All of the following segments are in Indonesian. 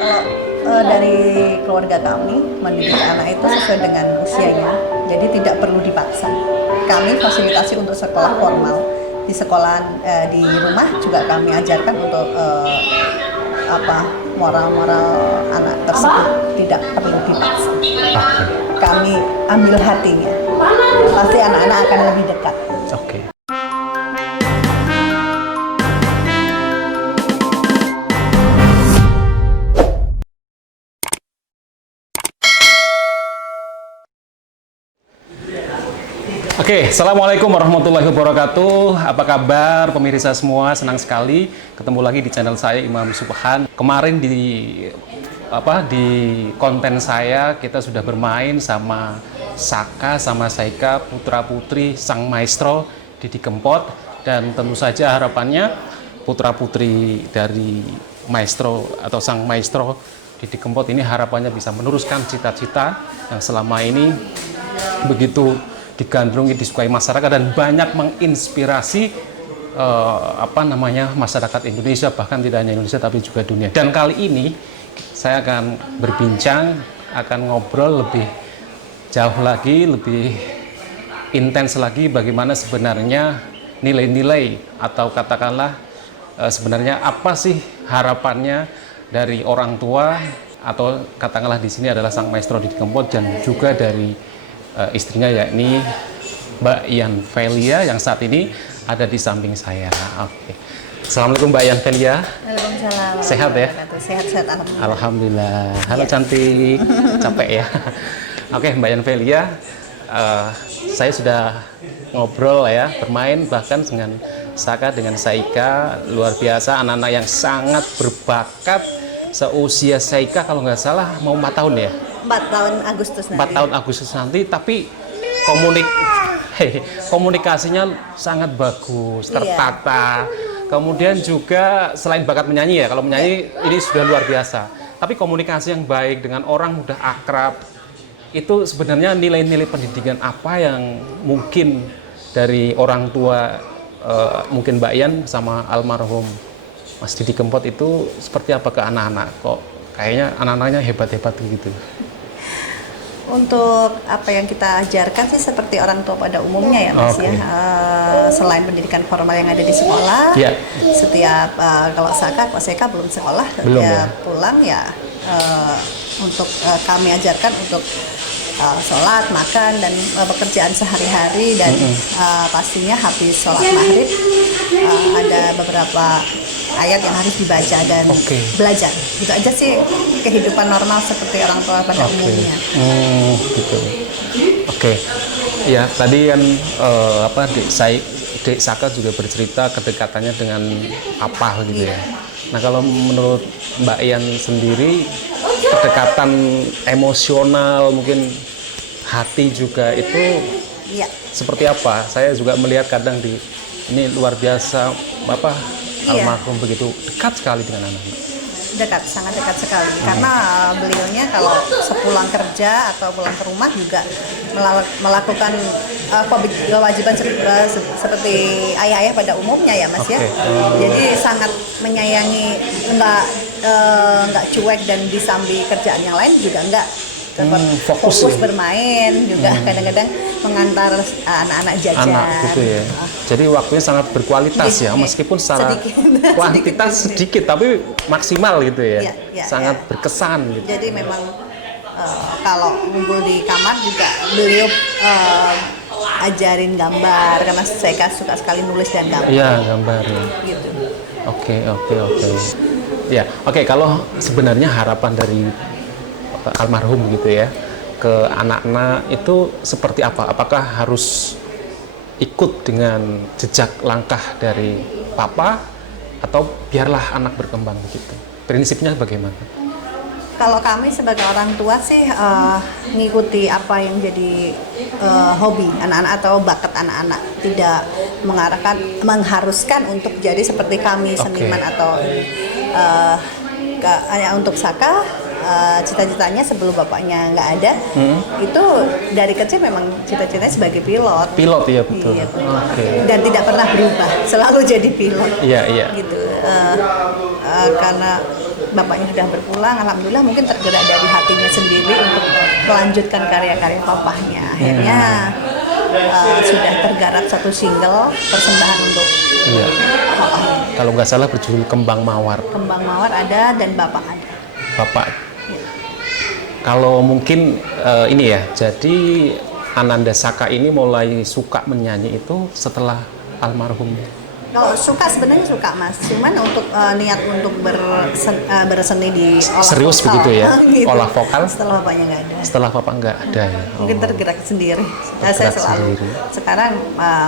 Kalau dari keluarga kami mendidik anak itu sesuai dengan usianya, jadi tidak perlu dipaksa. Kami fasilitasi untuk sekolah formal. Di sekolahan di rumah juga kami ajarkan untuk moral-moral anak tersebut tidak perlu dipaksa. Kami ambil hatinya, pasti anak-anak akan lebih dekat. Oke. Oke, Assalamualaikum warahmatullahi wabarakatuh. Apa kabar pemirsa semua? Senang sekali ketemu lagi di channel saya Imam Subhan. Kemarin di konten saya kita sudah bermain sama Saka sama Saika, putra putri sang maestro Didi Kempot, dan tentu saja harapannya putra putri dari maestro atau sang maestro Didi Kempot ini harapannya bisa meneruskan cita-cita yang selama ini begitu digandrungi, disukai masyarakat dan banyak menginspirasi masyarakat Indonesia, bahkan tidak hanya Indonesia tapi juga dunia. Dan kali ini saya akan berbincang, akan ngobrol lebih jauh lagi, lebih intens lagi bagaimana sebenarnya nilai-nilai atau katakanlah sebenarnya apa sih harapannya dari orang tua atau katakanlah di sini adalah sang maestro Didi Kempot dan juga dari istrinya, yakni Mbak Ian Velia yang saat ini ada di samping saya. Oke. Assalamualaikum Mbak Ian Velia. Waalaikumsalam. Sehat ya? Sehat, alhamdulillah. Alhamdulillah. Halo cantik. Capek ya? Oke, Mbak Ian Velia, saya sudah ngobrol ya, bermain bahkan dengan Saka, dengan Saika, luar biasa, anak-anak yang sangat berbakat. Seusia Saika kalau nggak salah mau 4 tahun ya? 4 tahun Agustus nanti. 4 tahun Agustus nanti, tapi komunikasinya sangat bagus, tertata. Kemudian juga selain bakat menyanyi ya, kalau menyanyi ini sudah luar biasa. Tapi komunikasi yang baik dengan orang mudah akrab. Itu sebenarnya nilai-nilai pendidikan apa yang mungkin dari orang tua, mungkin Mbak Ian sama almarhum Mas Didi Kempot itu seperti apa ke anak-anak? Kok kayaknya anak-anaknya hebat-hebat gitu. Untuk apa yang kita ajarkan sih seperti orang tua pada umumnya ya Mas ya. Selain pendidikan formal yang ada di sekolah, setiap kalau Saika belum sekolah, dia pulang ya untuk kami ajarkan untuk sholat, makan, dan pekerjaan sehari-hari, dan pastinya habis sholat maghrib ada beberapa ayat yang harus dibaca dan belajar. Gitu aja sih kehidupan normal seperti orang tua pada umumnya. Gitu. Oke. Ya, tadi kan Dek Saka juga bercerita kedekatannya dengan papa gitu ya. Nah, kalau menurut Mbak Ian sendiri, kedekatan emosional, mungkin hati juga itu seperti apa? Saya juga melihat kadang ini luar biasa, almarhum begitu dekat sekali dengan anak-anak. Dekat, sangat dekat sekali. Karena beliaunya kalau sepulang kerja atau pulang ke rumah juga melakukan kewajiban seperti ayah-ayah pada umumnya ya Mas ya. Jadi sangat menyayangi, nggak cuek, dan disambi kerjaan yang lain juga enggak. Fokus bermain juga, kadang-kadang mengantar anak-anak jajan. Gitu ya. Jadi waktunya sangat berkualitas ya, meskipun secara kuantitas sedikit tapi maksimal gitu ya. Sangat berkesan gitu. Jadi memang kalau ngumpul di kamar juga beliau ajarin gambar, karena saya suka sekali nulis dan gambar. Iya, gambar ya. Gitu. Oke. Ya, kalau sebenarnya harapan dari almarhum gitu ya ke anak-anak itu seperti apa? Apakah harus ikut dengan jejak langkah dari papa atau biarlah anak berkembang begitu? Prinsipnya bagaimana? Kalau kami sebagai orang tua sih ngikuti apa yang jadi hobi anak-anak atau bakat anak-anak, tidak mengharuskan untuk jadi seperti kami seniman atau untuk Saka. Cita-citanya sebelum bapaknya nggak ada, itu dari kecil memang cita-citanya sebagai pilot. Pilot ya, betul. Iya, dan tidak pernah berubah, selalu jadi pilot. Iya. Gitu. Karena bapaknya sudah berpulang, alhamdulillah mungkin tergerak dari hatinya sendiri untuk melanjutkan karya-karya papahnya. Akhirnya sudah tergarap satu single persembahan untuk papahnya. Kalau nggak salah berjudul Kembang Mawar. Kembang Mawar ada dan Bapak ada. Bapak. Kalau mungkin ini ya, jadi Ananda Saka ini mulai suka menyanyi itu setelah almarhum. Kalau suka sebenarnya suka Mas, cuman untuk niat untuk berseni di olah serius vokal, begitu ya, gitu. Olah vokal. Setelah bapaknya nggak ada. Setelah bapak nggak ada. Mungkin tergerak sendiri. Saya selalu. Sendiri. Sekarang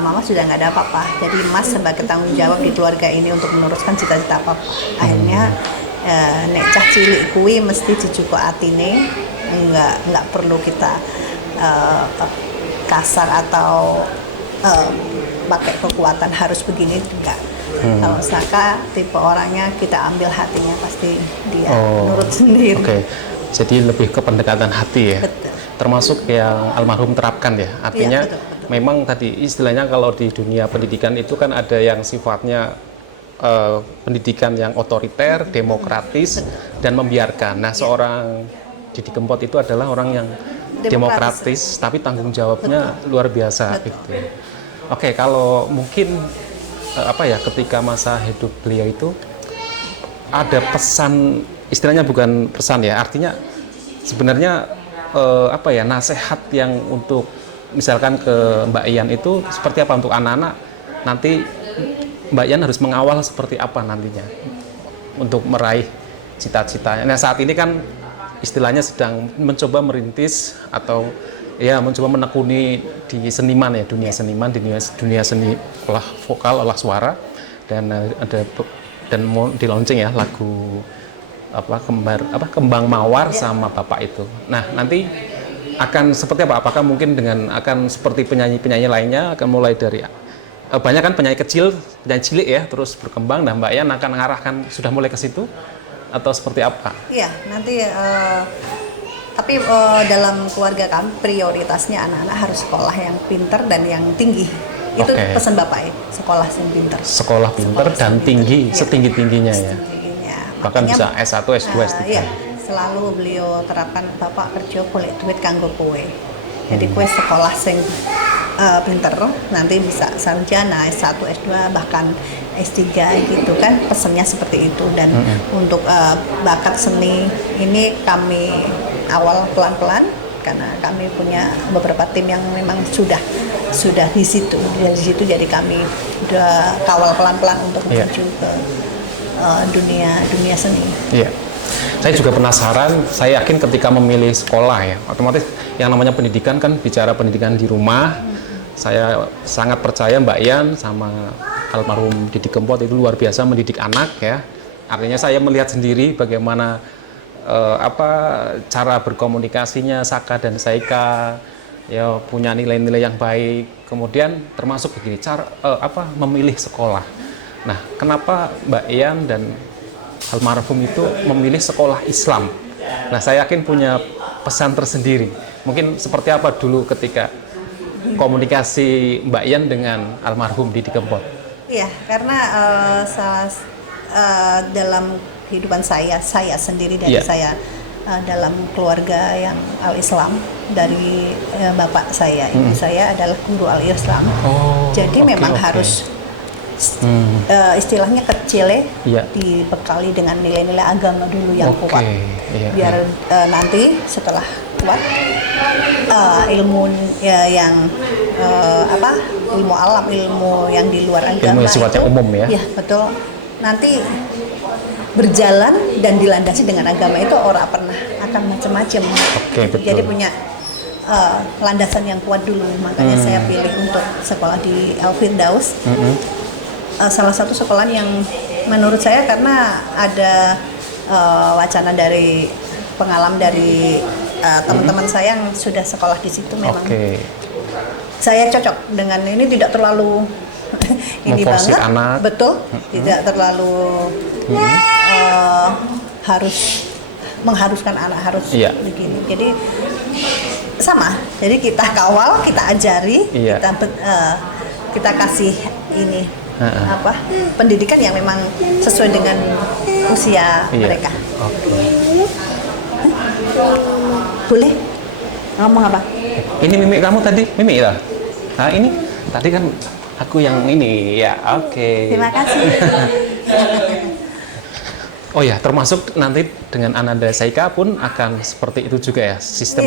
Mama sudah nggak ada apa-apa, jadi Mas sebagai tanggung jawab di keluarga ini untuk meneruskan cita-cita papa. Akhirnya nek cah cilik kui mesti dicukup atine, nggak perlu kita kasar atau pakai kekuatan harus begini, enggak. Kalau Saka tipe orangnya kita ambil hatinya pasti dia nurut sendiri. Oke. Jadi lebih ke pendekatan hati ya. Betul. Termasuk yang almarhum terapkan ya. Artinya betul. memang tadi istilahnya kalau di dunia pendidikan itu kan ada yang sifatnya pendidikan yang otoriter, demokratis dan membiarkan. Nah, seorang Didi Kempot itu adalah orang yang demokratis tapi tanggung jawabnya luar biasa gitu. Oke, kalau mungkin ketika masa hidup beliau itu ada pesan, istilahnya bukan pesan ya, artinya sebenarnya nasihat yang untuk misalkan ke Mbak Ian itu seperti apa untuk anak-anak nanti Mbak Ian harus mengawal seperti apa nantinya untuk meraih cita-citanya. Nah, saat ini kan istilahnya sedang mencoba merintis atau mencoba menekuni di seniman ya, dunia seniman, dunia seni olah vokal, olah suara, dan mau di launching ya lagu Kembang Mawar sama bapak itu. Nah, nanti akan seperti apa? Apakah mungkin akan seperti penyanyi-penyanyi lainnya akan mulai dari banyak kan penyanyi kecil, penyanyi cilik ya, terus berkembang. Nah, Mbak Ian akan mengarahkan sudah mulai ke situ atau seperti apa? Iya, nanti tapi dalam keluarga kami prioritasnya anak-anak harus sekolah yang pintar dan yang tinggi. Itu pesan Bapak ya, sekolah yang pintar. Sekolah pintar dan tinggi, setinggi-tingginya ya. Bahkan bisa S1, S2, S3. Iya, selalu beliau terapkan Bapak kerja golek duit kanggo kowe. Jadi kowe sekolah sing pinter, nanti bisa sarjana, S1, S2, bahkan S3 gitu kan, pesannya seperti itu. Dan untuk bakat seni ini kami awal pelan-pelan karena kami punya beberapa tim yang memang sudah di situ. Dari situ jadi kami udah kawal pelan-pelan untuk menuju ke dunia seni. Iya. Saya juga penasaran, saya yakin ketika memilih sekolah ya, otomatis yang namanya pendidikan kan bicara pendidikan di rumah. Saya sangat percaya Mbak Ian sama almarhum Didi Kempot itu luar biasa mendidik anak ya. Artinya saya melihat sendiri bagaimana cara berkomunikasinya Saka dan Saika ya, punya nilai-nilai yang baik. Kemudian termasuk begini, cara memilih sekolah. Nah, kenapa Mbak Ian dan almarhum itu memilih sekolah Islam? Nah, saya yakin punya pesan tersendiri. Mungkin seperti apa dulu ketika komunikasi Mbak Ian dengan almarhum Didi Kempot? Iya, karena dalam kehidupan saya sendiri dari saya dalam keluarga yang al-Islam, dari bapak saya, ibu saya adalah guru al-Islam. Jadi memang harus istilahnya kecil ya, dibekali dengan nilai-nilai agama dulu yang kuat, biar nanti setelah kuat ilmu yang ilmu alam, ilmu yang di luar agama, ilmu sifatnya umum ya, betul, nanti berjalan dan dilandasi dengan agama itu orang pernah akan macam-macam. Jadi punya landasan yang kuat dulu, makanya saya pilih untuk sekolah di Al-Firdaus. Salah satu sekolah yang menurut saya karena ada wacana dari pengalaman dari teman-teman saya yang sudah sekolah di situ, memang saya cocok dengan ini, tidak terlalu ini banget, anak. Betul, tidak terlalu harus mengharuskan anak harus begini. Jadi sama, jadi kita kawal, kita ajari, kita kasih ini apa pendidikan yang memang sesuai dengan usia mereka. Boleh ngomong apa? Ini mimik kamu tadi, mimik ya? Nah ini tadi kan aku yang ini ya. Terima kasih. Oh ya, termasuk nanti dengan Ananda Saika pun akan seperti itu juga ya, sistem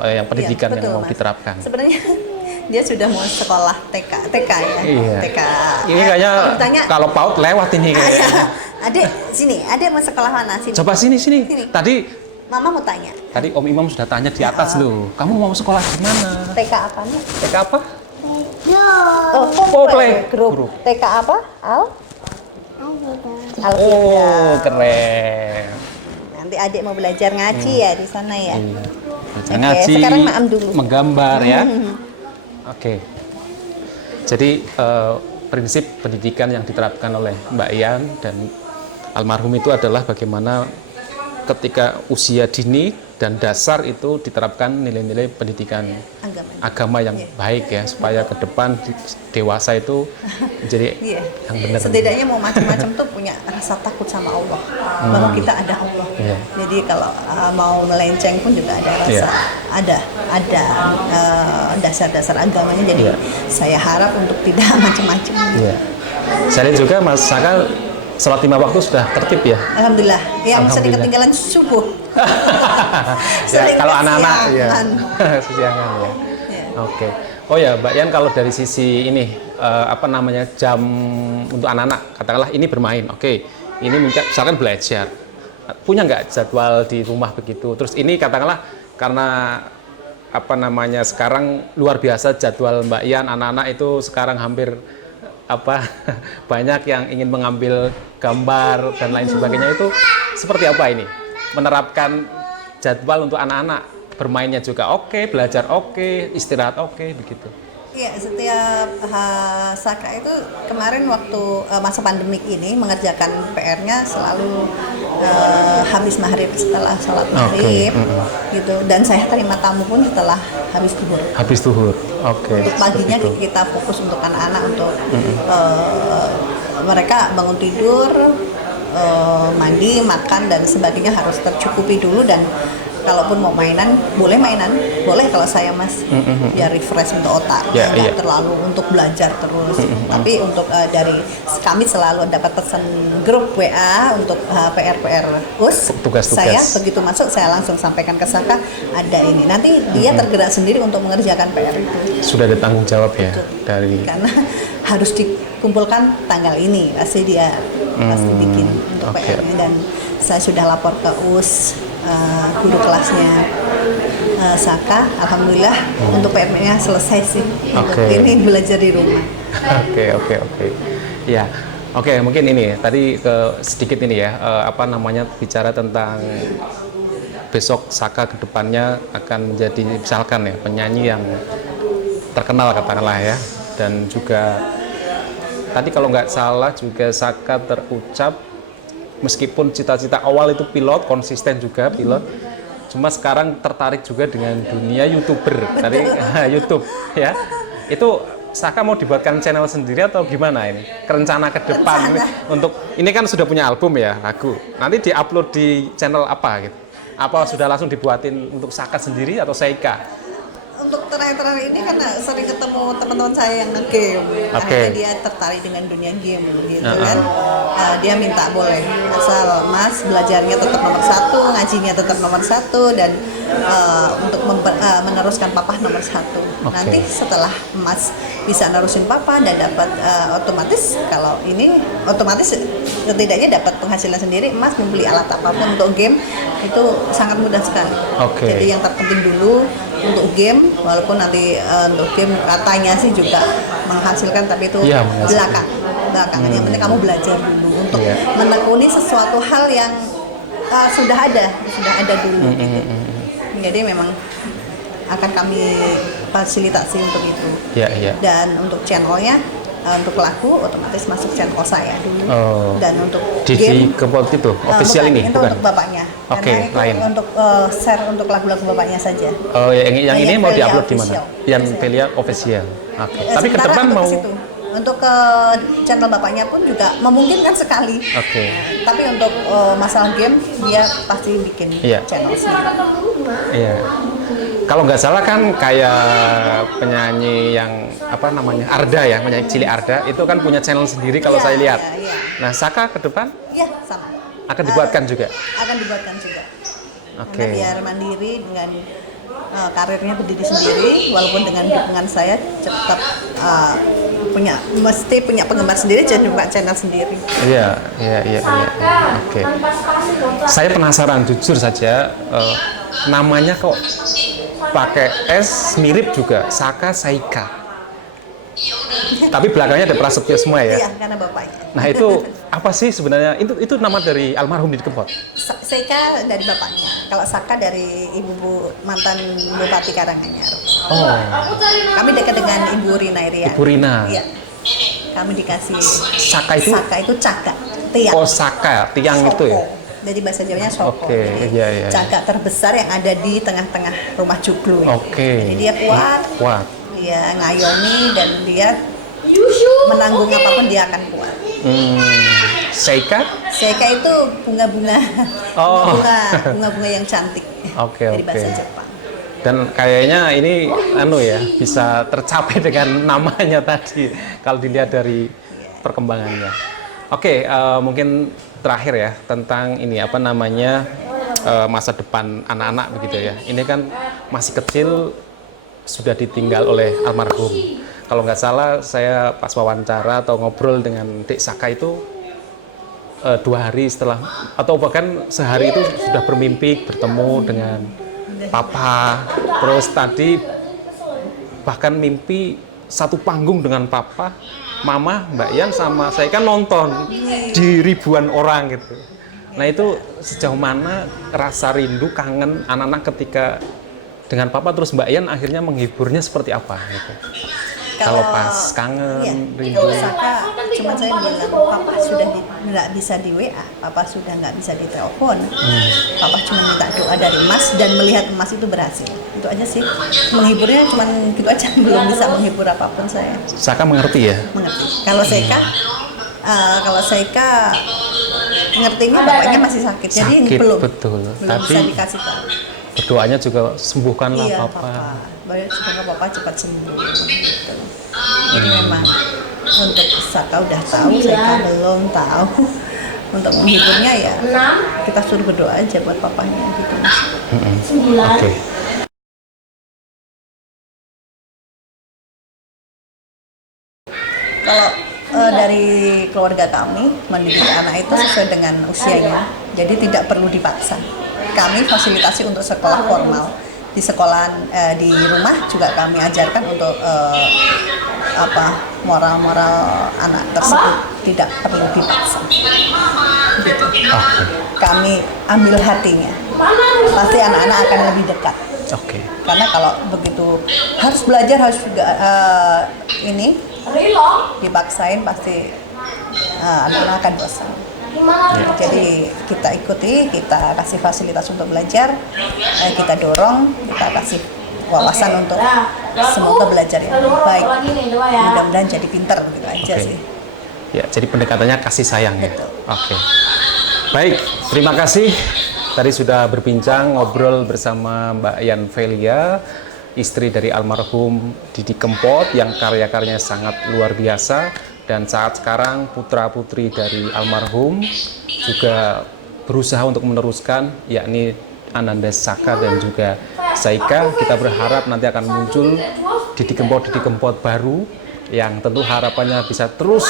yang pendidikan yang mau diterapkan. Sebenarnya dia sudah mau sekolah TK ya. TK. Ini kayaknya kalau PAUD lewat ini kayaknya. Adik, sini. Adik mau sekolah mana? Sini. Coba sini. Tadi Mama mau tanya. Tadi Om Imam sudah tanya di atas loh. Kamu mau sekolah di mana? TK apa nih? TK apa? Playgroup. TK apa? Oh, keren. Nanti adik mau belajar ngaji ya di sana ya. Ngaji. Sekarang maam dulu. Menggambar ya. Oke. Jadi prinsip pendidikan yang diterapkan oleh Mbak Ian dan almarhum itu adalah bagaimana ketika usia dini dan dasar itu diterapkan nilai-nilai pendidikan agama yang baik ya, supaya ke depan dewasa itu menjadi yang benar. Setidaknya mau macam-macam tuh punya rasa takut sama Allah, bahwa kita ada Allah. Jadi kalau mau melenceng pun juga ada rasa ada dasar-dasar agamanya. Jadi saya harap untuk tidak macam-macam. Saya lihat juga Mas Saka sholat 5 waktu sudah tertib ya? Alhamdulillah. Yang sering ketinggalan subuh. Kalau anak-anak kesiangan ya. Oke. Oh ya, Mbak Yan, kalau dari sisi ini jam untuk anak-anak, katakanlah ini bermain. Oke. Ini misalkan belajar. Punya nggak jadwal di rumah begitu? Terus ini katakanlah karena sekarang luar biasa jadwal Mbak Yan, anak-anak itu sekarang hampir banyak yang ingin mengambil gambar dan lain sebagainya, itu seperti apa ini menerapkan jadwal untuk anak-anak, bermainnya juga belajar istirahat begitu? Iya, setiap Saka itu kemarin waktu masa pandemik ini mengerjakan PR-nya selalu habis maghrib, setelah sholat maghrib gitu, dan saya terima tamu pun setelah habis zuhur. Untuk paginya kita fokus untuk anak-anak, untuk mereka bangun tidur, mandi, makan dan sebagainya harus tercukupi dulu, dan kalaupun mau mainan boleh kalau saya Mas, biar refresh untuk otak, tidak terlalu untuk belajar terus. Tapi untuk dari kami selalu dapat pesan grup WA untuk PR US, tugas-tugas. Saya begitu masuk saya langsung sampaikan ke Saka, ada ini, nanti dia tergerak sendiri untuk mengerjakan PR itu. Sudah ada tanggung jawab ya dari, karena harus dikumpulkan tanggal ini, pasti dia pasti bikin untuk PR-nya, dan saya sudah lapor ke US guru kelasnya Saka, alhamdulillah untuk PR-nya selesai sih. Ini belajar di rumah. Oke. Ya, mungkin ini tadi sedikit ini ya, bicara tentang besok Saka ke depannya akan menjadi misalkan ya penyanyi yang terkenal katakanlah ya, dan juga tadi kalau nggak salah juga Saka terucap meskipun cita-cita awal itu pilot, konsisten juga pilot, cuma sekarang tertarik juga dengan dunia YouTuber dari YouTube ya. Itu Saka mau dibuatkan channel sendiri atau gimana ini? Rencana ke depan ini kan sudah punya album ya, lagu. Nanti diupload di channel apa gitu? Apa sudah langsung dibuatin untuk Saka sendiri atau Saika? Untuk terakhir ini karena sering ketemu teman-teman saya yang nge-game, akhirnya dia tertarik dengan dunia game gitu kan. Dia minta boleh asal Mas belajarnya tetap nomor 1, ngajinya tetap nomor 1, dan untuk meneruskan Papa nomor 1. Nanti setelah Mas bisa nerusin Papa dan dapat otomatis, kalau ini otomatis setidaknya dapat penghasilan sendiri, Mas membeli alat apapun untuk game itu sangat mudah sekali. Jadi yang terpenting dulu untuk game, walaupun nanti untuk game katanya sih juga menghasilkan, tapi itu belakangan. Yang penting kamu belajar dulu untuk menekuni sesuatu hal yang sudah ada dulu. Jadi memang akan kami fasilitasi untuk itu. Dan untuk channelnya, untuk lagu otomatis masuk channel saya dulu. Dan untuk game Kempot itu official ini bukan? Untuk bapaknya. Karena itu lain. Untuk share untuk lagu-lagu bapaknya saja. Yang ini mau diupload di mana? Yang Velia official. Tapi ke depan mau Untuk ke channel bapaknya pun juga memungkinkan sekali. Oke. Tapi untuk masalah game dia pasti bikin channel sendiri. Iya. Kalau nggak salah kan kayak penyanyi yang apa namanya Arda ya, penyanyi cilik Arda itu kan punya channel sendiri kalau saya lihat. Nah, Saka ke depan? Iya, sama. Akan dibuatkan juga? Akan dibuatkan juga. Oke. Biar mandiri dengan karirnya berdiri sendiri, walaupun dengan dukungan saya tetap mesti punya penggemar sendiri, jadi buka channel sendiri. Iya. Oke. Saya penasaran jujur saja, namanya kok pakai S mirip juga, Saka Saika. Tapi belakangnya ada Prasetyo semua ya? Iya, karena bapaknya. Nah itu apa sih sebenarnya? Itu nama dari almarhum Didi Kempot? Saika dari bapaknya, kalau Saka dari ibu mantan Bupati Karanganyar. Oh. Kami dekat dengan Ibu Rina Irian. Ibu Rina. Iya. Kami dikasih Saka itu? Saka itu cagak, tiang. Oh, Saka, tiang Soko. itu ya? Jadi bahasa Jawanya soko. Oke, iya. Cagak terbesar yang ada di tengah-tengah rumah Joglo. Oke. Jadi dia kuat. Dia ngayomi dan dia menanggung apapun dia akan kuat. Seika? Seika itu bunga-bunga. Oh. Bunga-bunga yang cantik. Oke. Dari bahasa Jepang. Dan kayaknya ini bisa tercapai dengan namanya tadi kalau dilihat dari perkembangannya. Oke, mungkin terakhir ya tentang ini masa depan anak-anak begitu ya. Ini kan masih kecil sudah ditinggal oleh almarhum. Kalau nggak salah saya pas wawancara atau ngobrol dengan Dek Saka itu 2 hari setelah atau bahkan sehari itu sudah bermimpi bertemu dengan Papa. Terus tadi bahkan mimpi satu panggung dengan Papa, Mama, Mbak Yan sama saya kan nonton di ribuan orang gitu. Nah itu sejauh mana rasa rindu kangen anak-anak ketika dengan Papa terus Mbak Yan akhirnya menghiburnya seperti apa gitu? Kalau pas kangen, rindu. Kalau Saka, cuma saya bilang, Papa sudah nggak bisa di WA, Papa sudah nggak bisa ditelepon, Papa cuma minta doa dari Mas dan melihat Mas itu berhasil. Itu aja sih. Menghiburnya cuma gitu aja, belum bisa menghibur apapun saya. Saka mengerti ya? Mengerti. Kalau Seika ngertinya bapaknya masih sakit, jadi belum Tapi bisa dikasih tahu. Berdoanya juga sembuhkanlah Papa. Semoga Papa cepat sembuh. Gitu. Jadi memang untuk Saka udah tahu, Seika belum tahu. Untuk menghiburnya ya kita suruh berdoa aja buat papanya gitu. Oke. Kalau dari keluarga kami mendidik anak itu sesuai dengan usianya, jadi tidak perlu dipaksa. Kami fasilitasi untuk sekolah formal. Di sekolahan di rumah juga kami ajarkan untuk moral-moral anak tersebut tidak perlu dipaksa. Gitu. Kami ambil hatinya. Pasti anak-anak akan lebih dekat. Karena kalau begitu harus belajar harus juga dipaksain pasti anak-anak akan bosan. Jadi kita ikuti, kita kasih fasilitas untuk belajar, kita dorong, kita kasih wawasan untuk semoga belajar yang lebih baik, mudah-mudahan jadi pintar gitu aja sih. Ya, jadi pendekatannya kasih sayang ya. Baik, terima kasih. Tadi sudah berbincang ngobrol bersama Mbak Yan Velia, istri dari almarhum Didi Kempot yang karya-karyanya sangat luar biasa. Dan saat sekarang putra-putri dari almarhum juga berusaha untuk meneruskan, yakni Ananda Saka dan juga Saika. Kita berharap nanti akan muncul Didi Kempot baru yang tentu harapannya bisa terus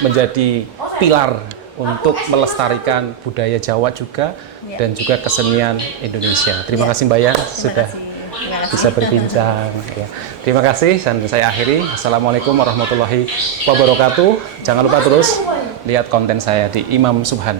menjadi pilar untuk melestarikan budaya Jawa juga dan juga kesenian Indonesia. Terima kasih Mbak Yan sudah bisa berbincang. Ya. Terima kasih dan saya akhiri. Assalamualaikum warahmatullahi wabarakatuh. Jangan lupa terus lihat konten saya di Imam Subhan.